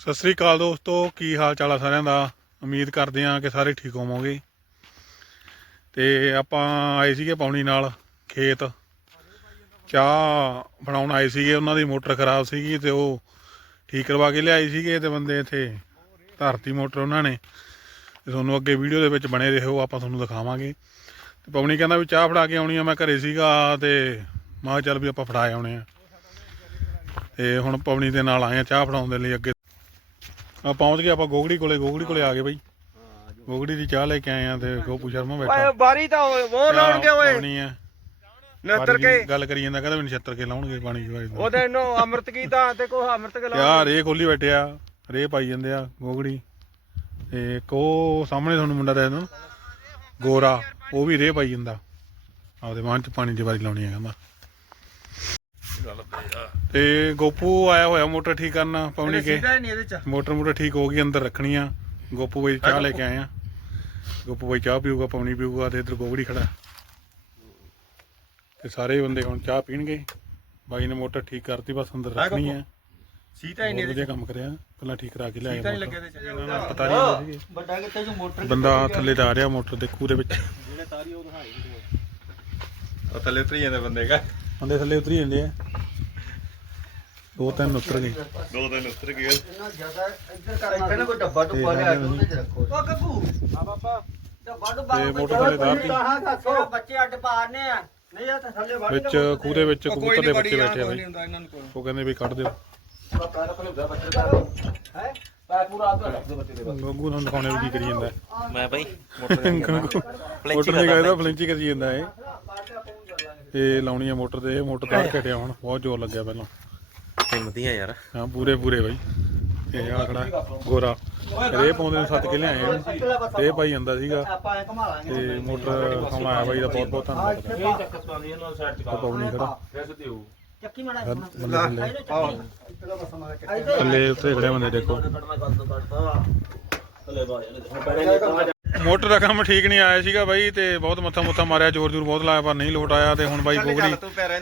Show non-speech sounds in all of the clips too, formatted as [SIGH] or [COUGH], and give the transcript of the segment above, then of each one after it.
ਸਤਿ ਸ੍ਰੀ ਅਕਾਲ ਦੋਸਤੋ, ਕੀ ਹਾਲ ਚਾਲ ਆ ਸਾਰਿਆਂ ਦਾ? ਉਮੀਦ ਕਰਦੇ ਹਾਂ ਕਿ ਸਾਰੇ ਠੀਕ ਹੋਵੋਗੇ। ਤੇ ਆਪਾਂ ਆਏ ਸੀਗੇ ਪੌਣੀ ਨਾਲ ਖੇਤ। ਚਾਹ ਬਣਾਉਣ ਆਏ ਸੀਗੇ, ਉਹਨਾਂ ਦੀ ਮੋਟਰ ਖਰਾਬ ਸੀਗੀ ਤੇ ਉਹ ਠੀਕ ਕਰਵਾ ਕੇ ਲਿਆਏ ਸੀਗੇ ਤੇ ਬੰਦੇ ਇੱਥੇ ਧਰਤੀ ਮੋਟਰ ਉਹਨਾਂ ਨੇ। ਤੇ ਤੁਹਾਨੂੰ ਅੱਗੇ ਵੀਡੀਓ ਦੇ ਵਿੱਚ ਬਣੇ ਰਹੋ, ਆਪਾਂ ਤੁਹਾਨੂੰ ਦਿਖਾਵਾਂਗੇ। ਤੇ ਪੌਣੀ ਕਹਿੰਦਾ ਵੀ ਚਾਹ ਫੜਾ ਕੇ ਆਉਣੀ ਆ, ਮੈਂ ਘਰੇ ਸੀਗਾ ਤੇ ਮੈਂ ਕਿਹਾ ਚੱਲ ਵੀ ਆਪਾਂ ਫੜਾ ਆਉਣੇ ਆ। ਤੇ ਹੁਣ ਪੌਣੀ ਦੇ ਨਾਲ ਆਏ ਆ ਚਾਹ ਫੜਾਉਣ ਦੇ ਲਈ ਅੱਗੇ। ਆ ਪਹੁੰਚ ਗਏ ਆਪਾਂ ਗੋਗੜੀ ਕੋਲੇ ਗੋਗੜੀ ਕੋਲੇ ਆ ਗਏ ਬਈ। ਗੋਗੜੀ ਦੀ ਚਾਹ ਲੈ ਕੇ ਆਏ ਆ ਤੇ ਗੋਪੂ ਸ਼ਰਮਾ ਓਏ ਬੈਠਾ ਬਾਰੀ ਤਾਂ ਓਏ ਉਹ ਲਾਉਣਗੇ ਓਏ। ਪਾਣੀ ਆ। ਨੱਤਰ ਕੇ। ਗੱਲ ਕਰੀ ਜਾਂਦਾ ਕਹਿੰਦਾ ਮੈਨੂੰ 76 ਕੇ ਲਾਉਣਗੇ ਪਾਣੀ ਦੀ ਵਾਰੀ ਉਹਦੇ ਨੂੰ ਅੰਮ੍ਰਿਤ ਕੀਤਾ ਤੇ ਕੋ ਅੰਮ੍ਰਿਤ ਕੇ ਲਾਉਣਗੇ। ਯਾਰ ਰੇ ਖੋਲੀ ਬੈਠਿਆ ਰੇ ਪਾਈ ਜਾਂਦੇ ਆ ਗੋਗੜੀ। ਤੇ ਕੋ ਸਾਹਮਣੇ ਤੁਹਾਨੂੰ ਮੁੰਡਾ ਦਾ ਨਾ ਗੋਰਾ ਉਹ ਵੀ ਰੇ ਪਾਈ ਜਾਂਦਾ। ਆਪਦੇ ਮਾਂ ਚ ਪਾਣੀ ਦੀ ਵਾਰੀ ਲਾਉਣੀ ਆ ਕਹਿੰਦਾ। ਤੇ ਗੋਪੂ ਆਇਆ ਹੋਇਆ ਮੋਟਰ ਠੀਕ ਕਰਨ ਪੌਣੀ ਕੇ। ਸਿੱਧਾ ਨਹੀਂ ਇਹਦੇ ਚ। ਮੋਟਰ ਮੋਟਰ ਠੀਕ ਹੋ ਗਈ ਅੰਦਰ ਰੱਖਣੀ ਆ। ਗੋਪੂ ਬਾਈ ਚਾਹ ਲੈ ਕੇ ਆਏ ਆ। ਗੋਪੂ ਬਾਈ ਚਾਹ ਪੀਊਗਾ ਪੌਣੀ ਪੀਊਗਾ ਤੇ ਇੱਧਰ ਗੋਗੜੀ ਖੜਾ। ਤੇ ਸਾਰੇ ਬੰਦੇ ਹੁਣ ਚਾਹ ਪੀਣਗੇ। ਬਾਈ ਨੇ ਮੋਟਰ ਠੀਕ ਕਰਤੀ ਬਸ ਅੰਦਰ ਰੱਖਣੀ ਆ। ਸੀਤਾ ਹੀ ਨਹੀਂ ਵਧੀਆ ਕੰਮ ਕਰਿਆ। ਪਹਿਲਾਂ ਠੀਕ ਕਰਾ ਕੇ ਹੀ ਮੋਟਰ। ਪਤਾ ਨਹੀਂ ਵੱਡਾ ਕਿੱਥੇ ਜੋ ਮੋਟਰ ਬੰਦਾ ਥੱਲੇ ਜਾ ਰਿਹਾ ਮੋਟਰ ਦੇ ਖੂਹ ਦੇ ਵਿੱਚ। ਜਿਹੜੇ ਤਾਰੀ ਉਹ ਦਿਖਾਈ ਉਹ ਥੱਲੇ ਉਤਰੀ ਜਾਂਦੇ ਬੰਦੇ ਕਾ ਬੰਦੇ ਥੱਲੇ ਉਤਰੀ ਜਾਂਦੇ ਆ। ਦੋ ਤਿੰਨ ਉਤਰ ਗਏ। ਦੋ ਦਿਨ ਉਤਰ ਗਏ। ਇੱਥੇ ਨਾ ਕੋਈ ਡੱਬਾ ਡੁੱਬਾ ਲਿਆ ਕੇ ਉਹਦੇ ਚ ਰੱਖੋ। ਉਹ ਕੱਕੂ ਆ ਬਾਬਾ। ਡੱਬਾ ਡੁੱਬਾ ਤੇ ਮੋਟਰ ਥੱਲੇ ਦਾਰਤੀ ਹਾਂ ਦੱਸੋ ਬੱਚੇ ਅੱਡ ਪਾੜਨੇ ਆ। ਨਹੀਂ ਆ ਤਾਂ ਥੱਲੇ ਵੜ ਵਿੱਚ ਖੂਹ ਦੇ ਵਿੱਚ ਕਬੂਤਰ ਦੇ ਬੱਚੇ ਬੈਠੇ ਆ ਬਾਈ। ਉਹ ਕਹਿੰਦੇ ਵੀ ਕੱਢ ਦਿਓ। ਹੈ? ਪੈ ਪੂਰਾ ਆਪ ਰੱਖ ਦੇ ਬੱਚੇ ਦੇ ਗੋਗੂ ਨੂੰ ਦਿਖਾਉਣੇ ਵੀ ਕੀ ਕਰੀ ਜਾਂਦਾ ਮੈਂ ਭਾਈ ਮੋਟਰ [LAUGHS] ਨਹੀਂ ਕਰਦਾ ਫਲਿੰਚੀ ਕਰੀ ਜਾਂਦਾ ਇਹ। ਇਹ ਲਾਉਣੀ ਆ ਮੋਟਰ ਤੇ ਇਹ ਮੋਟਰ ਤਾਂ ਘਟਿਆ ਹੁਣ ਬਹੁਤ ਜ਼ੋਰ ਲੱਗਿਆ ਪਹਿਲਾਂ। ਵਧੀਆ ਯਾਰ। ਹਾਂ ਪੂਰੇ ਪੂਰੇ ਬਾਈ। ਇਹ ਆ ਖੜਾ ਗੋਰਾ। ਰੇ ਪਾਉਂਦੇ ਨੂੰ ਸੱਤ ਕੇ ਲਿਆਏ ਇਹਨੂੰ ਰੇ ਪਾਈ ਜਾਂਦਾ ਸੀਗਾ। ਤੇ ਮੋਟਰ ਆਇਆ ਬਾਈ ਦਾ ਬਹੁਤ ਬਹੁਤ ਧੰਨਵਾਦ। ਇਹ ਇਹਨਾਂ ਸਾਈਡ ਖੜਾ। ਚੱਕੀ ਮਾੜਾ ਥੱਲੇ। ਉੱਤੇ ਬੰਦੇ ਦੇਖੋ। ਮੋਟਰ ਦਾ ਕੰਮ ਠੀਕ ਨਹੀਂ ਆਇਆ ਸੀਗਾ ਬਾਈ ਤੇ ਬਹੁਤ ਮੱਥਾ ਮੁੱਥਾ ਮਾਰਿਆ ਜ਼ੋਰ ਜ਼ੋਰ ਬਹੁਤ ਲਾਇਆ ਪਰ ਨਹੀਂ ਲੋਟ ਆਇਆ ਤੇ ਹੁਣ ਬਾਈ ਗੋਗੜੀ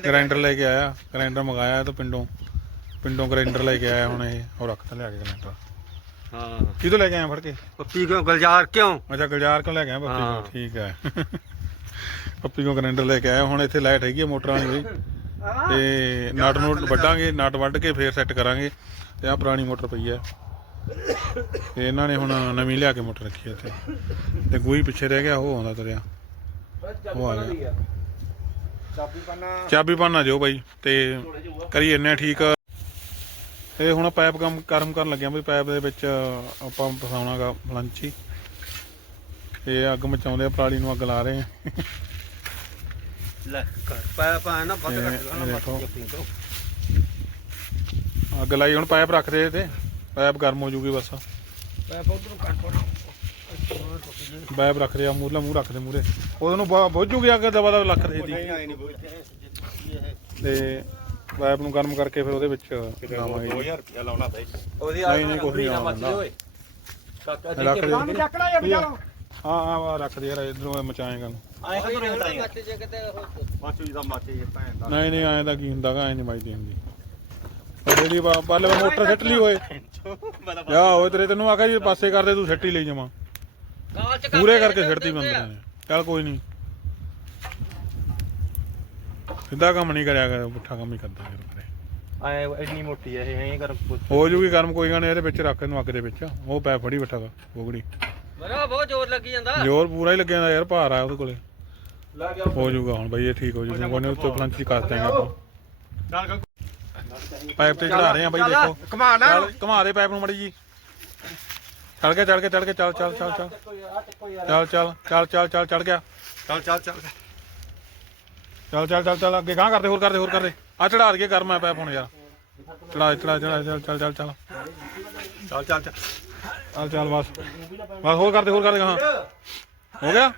ਗ੍ਰਾਈਂਡਰ ਲੈ ਕੇ ਆਇਆ ਗ੍ਰਾਈਂਡਰ ਮੰਗਾਇਆ ਤਾਂ ਪਿੰਡੋਂ। ਪਿੰਡੋਂ ਗ੍ਰਾਈਂਡਰ ਲੈ ਕੇ ਆਇਆ ਹੁਣ ਇਹ ਉਹ ਰੱਖਤਾ ਲਿਆ ਕੇ ਗ੍ਰਾਈਂਡਰ ਹਾਂ। ਕਿਦੋਂ ਲੈ ਕੇ ਆਇਆ ਫੜ ਕੇ? ਪੱਪੀ ਕਿਉਂ ਗਲਜਾਰ ਕਿਉਂ? ਅੱਛਾ ਗੁਲਜ਼ਾਰ ਕੋਲ ਲੈ ਕੇ ਆਇਆ ਪੱਪੀ ਹਾਂ। ਕੋਲ ਠੀਕ ਹੈ। ਪੱਪੀ ਕੋਲ ਗ੍ਰਾਈਂਡਰ ਲੈ ਕੇ ਆਇਆ ਹੁਣ ਇੱਥੇ ਲਾਈਟ ਹੈਗੀ ਆ ਮੋਟਰਾਂ ਵਾਲੀ ਬਈ। ਤੇ ਨਟ ਨੂੰ ਵੱਢਾਂਗੇ ਨਟ ਵੱਢ ਕੇ ਫੇਰ ਸੈੱਟ ਕਰਾਂਗੇ। ਤੇ ਆ ਪੁਰਾਣੀ ਮੋਟਰ ਪਈ ਆ ਤੇ ਇਹਨਾਂ ਨੇ ਹੁਣ ਨਵੀਂ ਲਿਆ ਕੇ ਮੋਟਰ ਰੱਖੀ ਇੱਥੇ। ਤੇ ਗੂਈ ਪਿੱਛੇ ਰਹਿ ਗਿਆ ਉਹ ਆਉਂਦਾ ਤੁਰਿਆ। ਉਹ ਆ ਗਿਆ। ਚਾਬੀ ਪਾਣਾ ਚਾਬੀ ਪਾਣਾ ਦਿਓ ਬਾਈ ਤੇ ਕਰੀ ਇੰਨੇ ਠੀਕ। ਇਹ ਹੁਣ ਪਾਈਪ ਕੰਮ ਕਰਮ ਕਰਨ ਲੱਗਿਆ ਬਈ ਪਾਈਪ ਦੇ ਵਿੱਚ ਆਪਾਂ ਫਸਾਉਣਾਗਾ ਫਲੰਚੀ ਇਹ ਅੱਗ ਮਚਾਉਂਦੇ ਆ ਪਰਾਲੀ ਨੂੰ ਅੱਗ ਲਾ ਰਹੇ ਆ। ਲੈ ਪਾ ਪਾ ਨਾ। ਬੱਤੀ ਤੋਂ ਅੱਗ ਲਾਈ ਹੁਣ ਪਾਈਪ ਰੱਖ ਦੇ ਤੇ ਪਾਈਪ ਗਰਮ ਹੋ ਜੂਗੀ ਬਸ। ਪਾ ਉਧਰੋਂ ਕੱਟ ਪਾਈਪ ਰੱਖ ਰਿਹਾ ਮੂਰਲਾ ਮੂੰਹ ਰੱਖ ਦੇ ਮੂਰੇ ਉਹਨੂੰ ਬੁੱਝ ਜੂਗੀ ਅੱਗ ਦਵਾ ਦਾ ਲੱਖ ਦੇ ਦੀ। ਤੇ ਪਾਈਪ ਨੂੰ ਗਰਮ ਕਰਕੇ ਫਿਰ ਉਹਦੇ ਵਿੱਚ ਲਾਵਾਂਗੇ 2000 ਰੁਪਇਆ ਲਾਉਣਾ ਪਈ ਉਹਦੀ ਨਹੀਂ ਨਹੀਂ ਕੁਝ ਨਹੀਂ ਆਉਂਦਾ ਰੱਖ ਦੇ ਕੰਮ ਚੱਕਣਾ ਜਾਂ ਬਚਾਓ ਹਾਂ ਹਾਂ ਆਹ ਰੱਖ ਦੇ ਯਾਰ ਇਧਰੋਂ ਮਚਾਏਗਾ ਆਏ ਕਦੋਂ ਨਹੀਂ ਬਤਾਈ ਮਾਚੂ ਜੀ ਦਾ ਮਾਚੇ ਇਹ ਭੈਣ ਦਾ। ਨਹੀਂ ਨਹੀਂ ਐਂ ਦਾ ਕੀ ਹੁੰਦਾਗਾ ਐਂ ਨਹੀਂ ਮਾਈਦੀ ਹੁੰਦੀ। ਪਰ ਜਿਹੜੀ ਮੈਂ ਮੋਟਰ ਸੱਟ ਲਈ ਹੋਏ ਜਾ ਓਏ ਤੇਰੇ ਤੈਨੂੰ ਆਖਿਆ ਜੀ ਪਾਸੇ ਕਰਦੇ ਤੂੰ ਸੱਟ ਹੀ ਲਈ ਜਮਾ। ਪੂਰੇ ਕਰਕੇ ਛੱਡਤੀ ਬੰਦੇ ਨੇ। ਚੱਲ ਕੋਈ ਨਹੀਂ। ਸਿੱਧਾ ਕੰਮ ਨਹੀਂ ਕਰਿਆ ਕਰ ਪੁੱਠਾ ਕੰਮ ਹੀ ਕਰਦਾ ਯਾਰ ਕਰੇ ਆਏ ਇੰਨੀ ਮੋਟੀ ਹੈ ਇਹ ਐਂ ਕਰ ਹੋ ਜੂਗੀ ਗਰਮ ਕੋਈ ਗੱਲ ਨਹੀਂ ਇਹਦੇ ਵਿੱਚ ਰੱਖ ਇਹਨੂੰ ਅੱਗ ਦੇ ਵਿੱਚ। ਉਹ ਪੈ ਫੜੀ ਬੈਠਾ ਵਾ ਗੋਗੜੀ ਬਰਾ ਬਹੁਤ ਜ਼ੋਰ ਲੱਗੀ ਜਾਂਦਾ। ਜ਼ੋਰ ਪੂਰਾ ਹੀ ਲੱਗਿਆ ਜਾਂਦਾ ਯਾਰ ਭਾਰ ਆ ਉਹਦੇ ਕੋਲੇ। ਗਿਆ ਹੋ ਜਾਊਗਾ ਹੁਣ ਬਈ ਇਹ ਠੀਕ ਹੋ ਜੂਗਾ। ਕੋਈ ਨਹੀਂ ਉੱਤੇ ਫਲੰਚੀ ਕਰ ਦਿਆਂਗੇ ਆਪਾਂ। ਚੱਲ ਪਾਈਪ ਤੇ ਚੜਾ ਰਹੇ ਆ ਬਈ ਦੇਖੋ। ਕਮਾ ਨਾ ਚੱਲ ਘੁਮਾ ਦੇ ਪਾਈਪ ਨੂੰ ਮੜੀ ਜੀ। ਚੜ ਕੇ ਚੜ ਕੇ ਚੜ ਕੇ ਚੱਲ ਚੱਲ ਚੱਲ ਚੱਲ। ਚੱਲ ਚੱਲ ਚੱਲ ਚੱਲ ਚੱਲ ਚੜ ਗਿਆ। ਚੱਲ ਚੱਲ ਚੱਲ। ਚੱਲ ਚੱਲ ਚੱਲ ਚੱਲ ਅੱਗੇ ਗਾਂ ਕਰਦੇ ਹੋਰ ਕਰਦੇ ਹੋਰ ਕਰਦੇ। ਆ ਚੜਾ ਦਈਏ ਗਰਮ ਆ ਪਾਈਪ ਹੁਣ ਯਾਰ। ਚੜਾ ਚੜਾ ਚੜਾ ਚੱਲ ਚੱਲ ਚੱਲ ਚੱਲ। ਚੱਲ ਚੱਲ ਚੱਲ। ਚੱਲ ਬਸ। ਬਸ ਹੋਰ ਕਰਦੇ ਹੋਰ ਕਰਦੇ ਗਾਂ ਹੋ ਗਿਆ?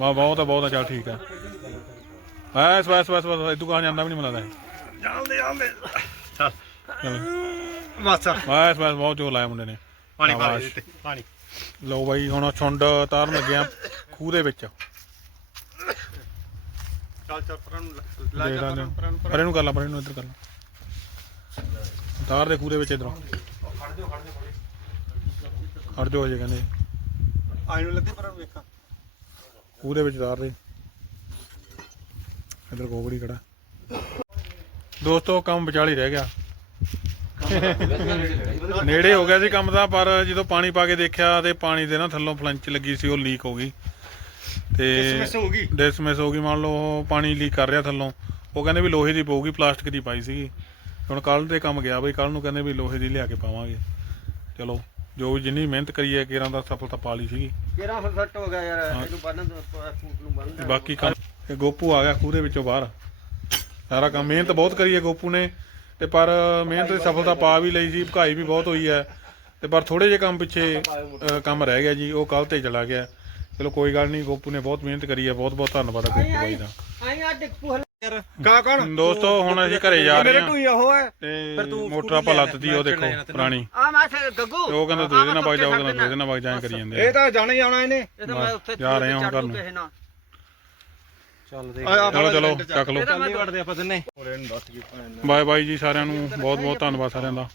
ਬਾ ਬਹੁਤ ਆ ਬਹੁਤ ਆ ਚੱਲ ਠੀਕ ਆ। ਬਸ ਬਸ ਬਸ ਬਸ ਇਦੂ ਕਹਾਂ ਜਾਂਦਾ ਵੀ ਨਹੀਂ ਮਿਲਦਾ ਜਾਂਦੇ ਜਾਂਦੇ। ਚੱਲ। ਚਲ। ਮਾਸਾ ਬਸ ਬਸ ਬਹੁਤ ਜ਼ੋਰ ਲਾਇਆ ਮੁੰਡੇ ਨੇ। ਪਾਣੀ ਪਾ। ਦੇ ਪਾਣੀ। ਲਓ ਬਾਈ ਹੁਣ ਛੁੰਡ ਤਾਰਨ ਲੱਗੇ ਆ ਖੂਹ ਦੇ ਵਿੱਚ। ਚੱਲ ਚੱਲ ਪਰਾਂ ਨੂੰ ਲਾ ਦੇਖ ਜਾ ਲੈਂਦੇ ਪਰਾਂ ਹਾਂ। ਪਰਾਂ ਪਰ ਇਹਨੂੰ ਕਰ ਲਾ ਪਰ ਇਹਨੂੰ ਇੱਧਰ ਕਰ ਲਾ। ਤਾਰ ਦੇ ਖੂਰੇ ਵਿੱਚ ਇਧਰੋਂ। ਖੜ ਜਾਓ ਅਜੇ ਕਹਿੰਦੇ ਆਈ ਨੂੰ ਲੱਗੇ ਪਰ ਵੇਖਾਂ ਖੂਰੇ ਵਿੱਚ ਤਾਰ ਦੇ। ਇਧਰ ਗੋਗੜੀ ਖੜਾ। ਦੋਸਤੋ ਕੰਮ ਵਿਚਾਲੇ ਹੀ ਰਹਿ ਗਿਆ। ਨੇੜੇ ਹੋ ਗਿਆ ਸੀ ਕੰਮ ਦਾ ਪਰ ਜਦੋਂ ਪਾਣੀ ਪਾ ਕੇ ਦੇਖਿਆ ਤੇ ਪਾਣੀ ਦੇ ਨਾ ਥੱਲੋਂ ਫਲੰਚ ਲੱਗੀ ਸੀ ਉਹ ਲੀਕ ਹੋ ਗਈ। ਤੇ ਮਿਸ ਹੋ ਗਈ? ਡਿਸਮਿਸ ਹੋ ਗਈ ਮੰਨ ਲਓ ਉਹ ਪਾਣੀ ਲੀਕ ਕਰ ਰਿਹਾ ਥੱਲੋਂ। ਉਹ ਕਹਿੰਦੇ ਵੀ ਲੋਹੇ ਦੀ ਪਊਗੀ ਪਲਾਸਟਿਕ ਦੀ ਪਾਈ ਸੀਗੀ। ਹੁਣ ਕੱਲ ਤੇ ਕੰਮ ਗਿਆ ਬਈ ਕੱਲ ਨੂੰ ਕਹਿੰਦੇ ਵੀ ਲੋਹੇ ਦੀ ਲਿਆ ਕੇ ਪਾਵਾਂਗੇ। ਚਲੋ ਜੋ ਵੀ ਜਿੰਨੀ ਮਿਹਨਤ ਕਰੀ ਹੈ ਕਿਰਾਂ ਦਾ ਸਫਲਤਾ ਪਾ ਲਈ ਸੀਗੀ। ਕਿਹੜਾ ਫਿਰ ਸੱਟ ਹੋ ਗਿਆ ਯਾਰ। ਇਹਨੂੰ ਬੰਨ ਫੂਟ ਨੂੰ ਬੰਨ ਤੇ ਬਾਕੀ ਕੰਮ ਇਹ ਗੋਪੂ ਆ ਗਿਆ ਦੇ ਵਿੱਚੋਂ ਬਾਹਰ। ਸਾਰਾ ਕੰਮ ਮਿਹਨਤ ਬਹੁਤ ਕਰੀ ਹੈ ਗੋਪੂ ਨੇ। ਤੇ ਪਰ ਮਿਹਨਤ ਦੀ ਸਫਲਤਾ ਪਾ ਵੀ ਲਈ ਸੀ ਭਕਾਈ ਵੀ ਬਹੁਤ ਹੋਈ ਹੈ। ਤੇ ਪਰ ਥੋੜੇ ਜਿਹੇ ਕੰਮ ਪਿੱਛੇ ਕੰਮ ਰਹਿ ਗਿਆ ਜੀ ਉਹ ਕੱਲ ਤੇ ਚਲਾ ਗਿਆ। ਚਲੋ ਕੋਈ ਗੱਲ ਨਹੀਂ ਗੋਪੂ ਨੇ ਬਹੁਤ ਮਿਹਨਤ ਕਰੀ ਹੈ ਬਹੁਤ ਬਹੁਤ ਧੰਨਵਾਦ ਹੈ ਗੋਪੂ ਬਾਈ ਦਾ। ਆਈ ਆ ਡਿੱਕੂ ਯਾਰ ਕਾ ਕੌਣ? ਦੋਸਤੋ ਹੁਣ ਅਸੀਂ ਘਰੇ ਜਾ ਰਹੇ ਮੇਰੇ ਹਾਂ ਟੂਈ ਉਹ ਹੈ। ਤੇ ਮੋਟਰ ਆਪਾਂ ਲੱਤਦੀ ਉਹ ਦੇਖੋ ਪੁਰਾਣੀ। ਆ ਮੈਂ ਸੇ ਗੱਗੂ। ਉਹ ਕਹਿੰਦਾ ਦੂਜੇ ਦਿਨਾਂ ਵਗ ਜਾਓ ਕਹਿੰਦਾ ਦੂਜੇ ਦਿਨਾਂ ਵਗ ਜਾਏ ਕਰੀ ਜਾਂਦੇ ਆ। ਇਹ ਤਾਂ ਜਾਣਾ ਹੀ ਆਉਣਾ ਇਹਨੇ। ਇਹ ਤਾਂ ਮੈਂ ਉੱਥੇ ਜਾ ਰਹੇ ਹਾਂ ਹੁਣ ਚੜ੍ਹ ਘਰ ਨੂੰ। ਕਿਸੇ ਨਾਲ। ਚੱਲ ਦੇਖ ਚਲੋ ਚਲੋ ਚੱਕ। ਲਓ। ਵੜਦੇ ਆਪਾਂ ਬਾਏ ਬਾਏ ਜੀ ਸਾਰਿਆਂ ਨੂੰ ਬਹੁਤ ਬਹੁਤ ਧੰਨਵਾਦ ਸਾਰਿਆਂ ਦਾ।